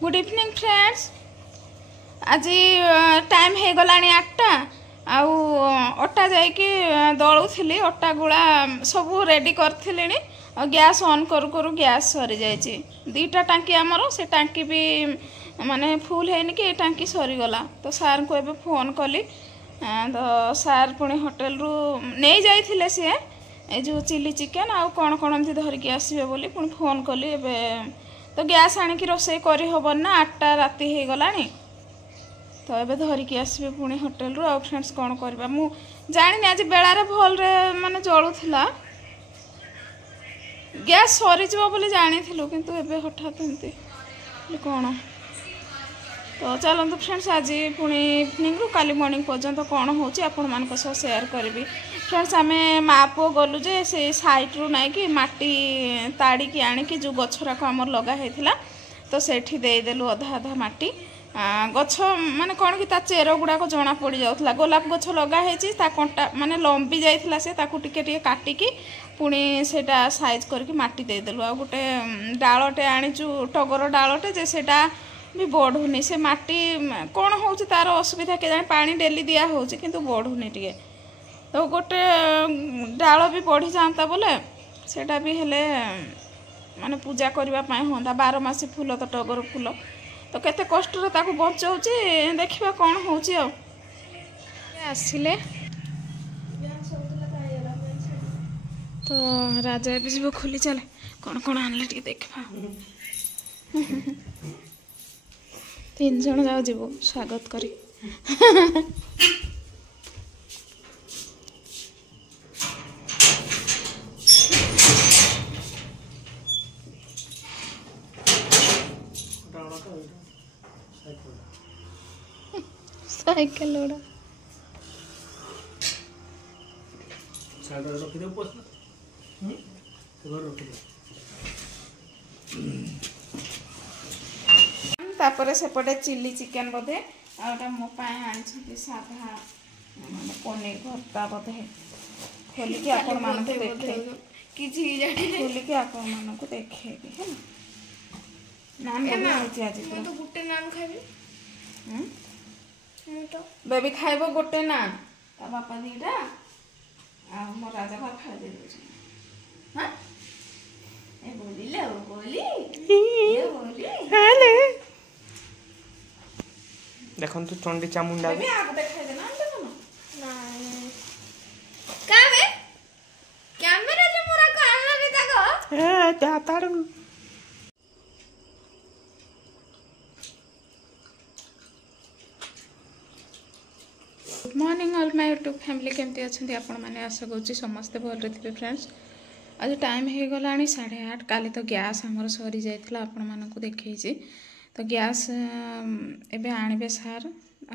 Good evening friends. आज time हो गला 8टा आउ अटा जाइकी दलुली अटा गुला सब रेडी करी गैस ऑन करू करू गैस सरी जाइए। 2टा टांकी आमर से टांकी भी माने फुल है कि टांकी सरीगला तो सार को एबे फोन कली तो सार पुणी होटेल रू नहीं जाइए सी ए जो चिली चिकेन आउ कौन कौन एमती धरिकी आसबे बोली पुणी फोन कली एबे तो गैस आनिकी रोषे करी हबन ना 8टा राति हो गलानी तो एबे धरिकी आसबे पुणी होटेल रू। आ फ्रेंड्स कौन करबा मु जानी आज बेलारे भल रे माने जळुथिला गैस सरी जीव बोली जानी थिलु किंतु एबे हठात एमती कौन तो चलते फ्रेंड्स आज पुणी इवनिंग रू काली मॉर्निंग पर्यंत कौन होची आपण मान को शेयर करबी। फ्रेंड्स आमे माँ पुओ गलु जे से साइट रू नाई कि माटी ताड़ी की आनी कि जो गछरा को हमर लगा हेथिला तो सेठी दे देलु अधा अधा माटी गछ माने कौन कि ता चेर गुड़ा को जना पड़ जाउथला। गोलाप गछ लगा हेची ता कंटा माने लंबी जाइथिला से ताकू टिके टिके काटिकी पुणी सेटा साइज करके माटी दे देलु। आ गोटे डालटे आनीचु टगर डालटे जे सेटा भी बढ़ुनी से माटी कौन हो तार असुविधा के जाने पानी डेली दिया हो किंतु बढ़ुनी टिके तो गोटे डाल भी बढ़ी जाता बोले सेटा भी हेले माने पूजा करबा पई होंदा 12 मासी फूल तो टगर फूल तो केते कष्ट रे ताकू बचाउची देखिबा कौन होची। आ आसिले तो राजा भी जीव खोली चले कौन कौन आनले टिके देखबा 3 जन जाओ जीव स्वागत करी साइकिल लोड़ा साइकिल रखी दे पोस घर रखी दे तापर सेपटे चिली चिकेन बोधे आटा मो पाए आनी साधा पनीर भर्ता बोधे खोलिकी आपण मानक देखे खोलिकी आपण मानक देखेबी है नाम आज तो गुटे नान खाबी तो बेबी खाइबो गोटे नान ता बापा दीटा आ मो राजा भात खाइ दे हां ए बोली ले बोली ए बोली हाले देखन तू चंडी चामुंडा बेबी आ गोटे खाइ दे ना देखो ना का बे कैमरा जो मोरा को आना रे ताको ए ता तारन good morning all my YouTube family केमती अच्छे आपण मैंने आशा करुँच समस्ते भल थे फ्रेंड्स। आज टाइम हो गला 8:30 काली तो गैस आमर सरी जाइए आपण मानक देखी तो गैस एबे आणबे सार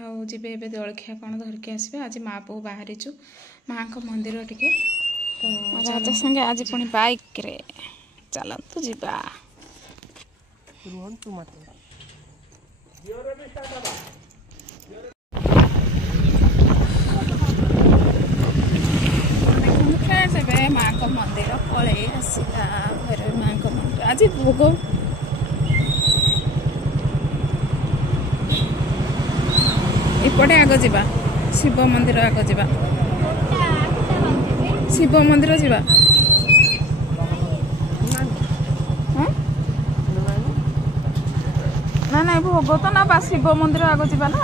आउ जीवे एबे जलखिया कौन धरिकी आसबे। आज माँ पु बाहरीचु माँ को मंदिर टिके तो राजा संगे आज पुणी बाइक रे चलतु जीवा रुहन तू मत माँ को मंदिर पलि आसला भैरवी माँ को मंदिर आज भोग इपटे आग जावा शिव मंदिर आग जावा शिव मंदिर जावा ना ना भोग तो ना बा शिव मंदिर आग जावा ना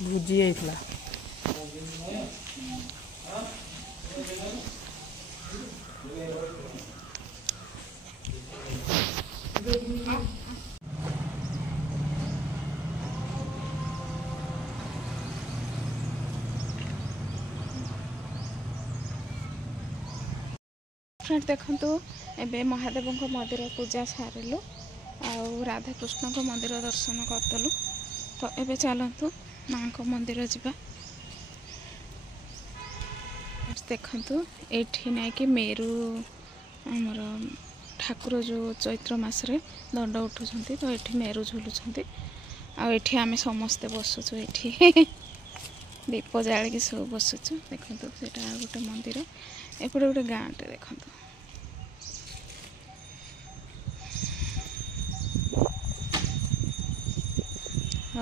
भुजी आइतला फ्रेंड देखंतु एबे महादेव मंदिर पूजा सारिलु आउ राधाकृष्ण मंदिर दर्शन करदेलु तो एबे चलतु माँ को मंदिर जावा देखंतु एठी ना कि मेरु आमर ठाकुर जो चैत्र मासरे दंड उठुंट तो ये मेरु झुलुंट आठी आम समस्ते बसुचु ये दीप जालिकी सब बसुचु देखो से गोटे मंदिर एपटे गोटे गाँटे देखो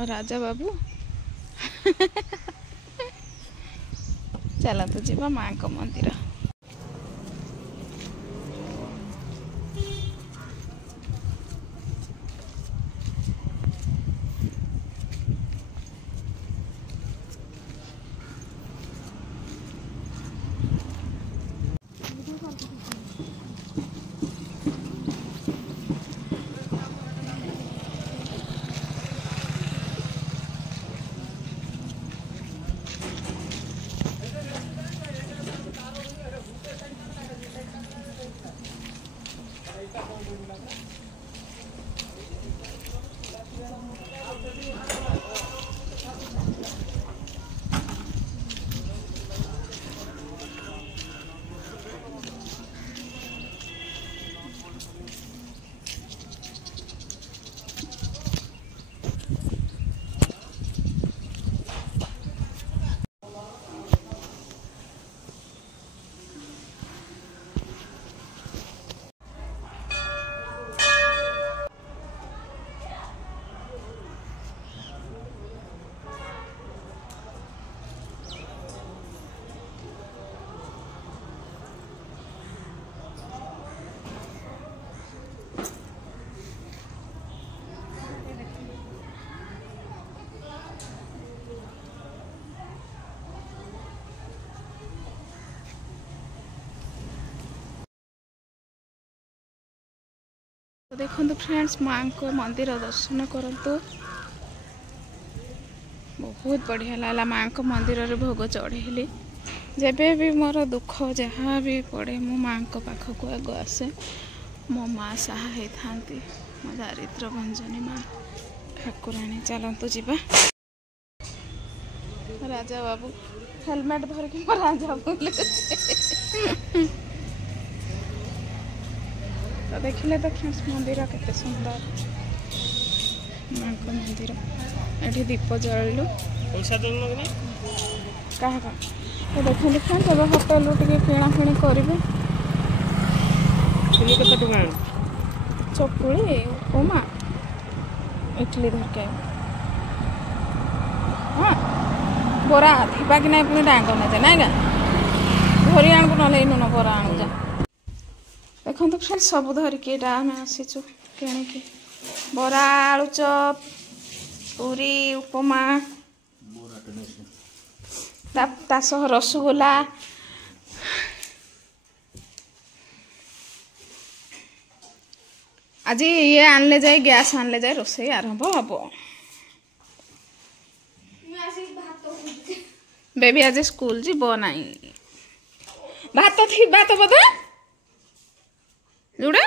राजा बाबू चलतु जीवा माँ को मंदिर तो देखो फ्रेंड्स माँ को मंदिर दर्शन करंतु बहुत बढ़िया लगा माँ को मंदिर रे भोग चढ़ेली जेबे भी मोर दुख जहाँ भी पड़े मो माँ को पाखक आग आसे मो माँ सहाय थांती मो दारिद्र भंजनी माँ ठाकुराणी चलतु जीवा राजा बाबू हेलमेट धरिकी मो राजा बोले तो देखिले तो फ्रेंड्स मंदिर केते सुंदर माँ को मंदिर ये दीप जलु पैसा देलु कि कहा तो देखिए फ्रेंड्स अब होटेल टे किणाकिणी करेंगे तुम केते टका चकुली उपमा इडली धरके हाँ बरा थी कि ना पुणी डांग ना ना क्या धरी आणु ना नुन बरा आणु जा देखो तो फ्रेंड्स सब धरिकी आम आसीचु किणिकी बरा आलू चप पूरी उपमा ता सह रसगोला आज ये आनले जाए गैस आनले जाए रोसे आरंभ हम बेबी आज स्कूल जी नाई भात थी भात बोधे जुड़ा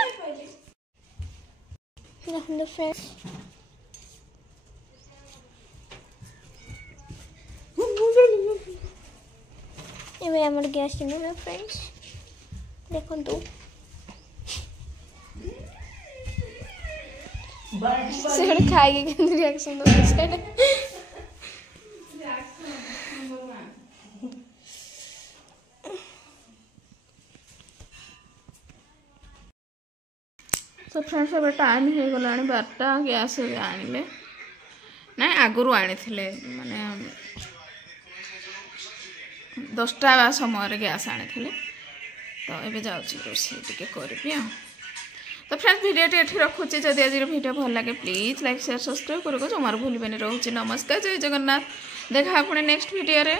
ये आम गैस चूल्हा फ्रेंड्स देखो से खाई के रिएक्शन सो फ्रेंड्स अब टाइम हो गला 12टा गैस आनिले ना आगुरी आनी माने 10टा समय गैस आनी तो ये जाऊँगी रोषे टे करी तो फ्रेंड्स वीडियो ये रखुच्छी जदि आज वीडियो भल लगे प्लीज लाइक शेयर सब्सक्राइब करो जमार भूल रोचे नमस्कार जय जगन्नाथ देखा पुणी नेक्स्ट वीडियो रे।